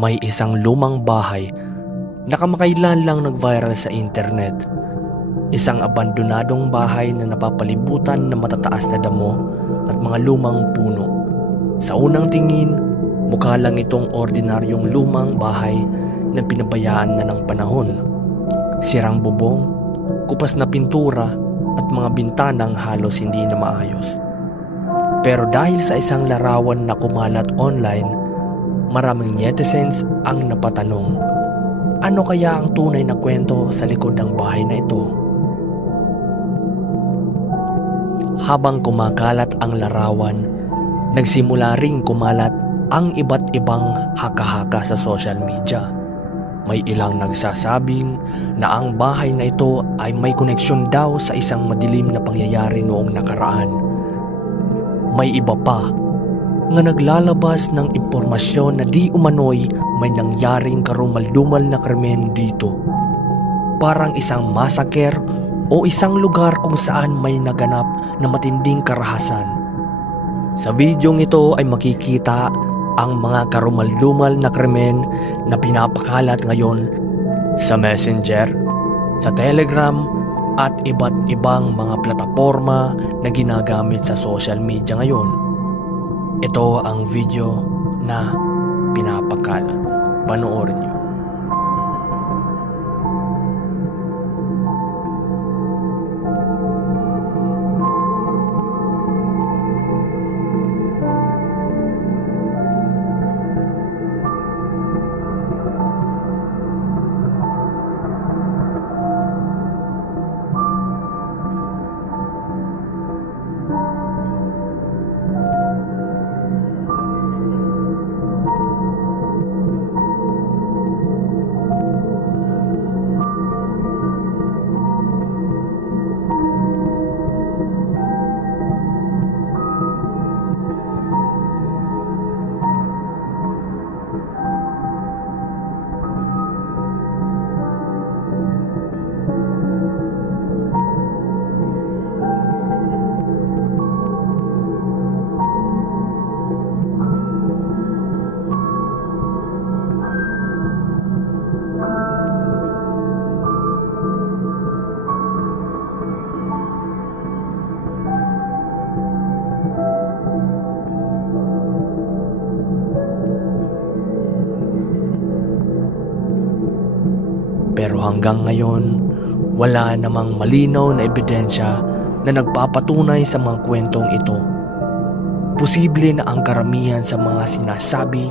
May isang lumang bahay na kamakailan lang nag-viral sa internet. Isang abandonadong bahay na napapalibutan ng matataas na damo at mga lumang puno. Sa unang tingin, mukha lang itong ordinaryong lumang bahay na pinabayaan na ng panahon. Sirang bubong, kupas na pintura at mga bintanang halos hindi na maayos. Pero dahil sa isang larawan na kumalat online, maraming netizens ang napatanong, ano kaya ang tunay na kwento sa likod ng bahay na ito? Habang kumakalat ang larawan, nagsimula ring kumalat ang iba't ibang haka-haka sa social media. May ilang nagsasabing na ang bahay na ito ay may koneksyon daw sa isang madilim na pangyayari noong nakaraan. May iba pa nga naglalabas ng impormasyon na di umano'y may nangyaring karumal-dumal na krimen dito. Parang isang massacre o isang lugar kung saan may naganap na matinding karahasan. Sa videong ito ay makikita ang mga karumal-dumal na krimen na pinapakalat ngayon sa Messenger, sa Telegram at iba't ibang mga plataporma na ginagamit sa social media ngayon. Ito ang video na pinapakalat. Panoorin niyo. Pero hanggang ngayon, wala namang malinaw na ebidensya na nagpapatunay sa mga kwentong ito. Posible na ang karamihan sa mga sinasabi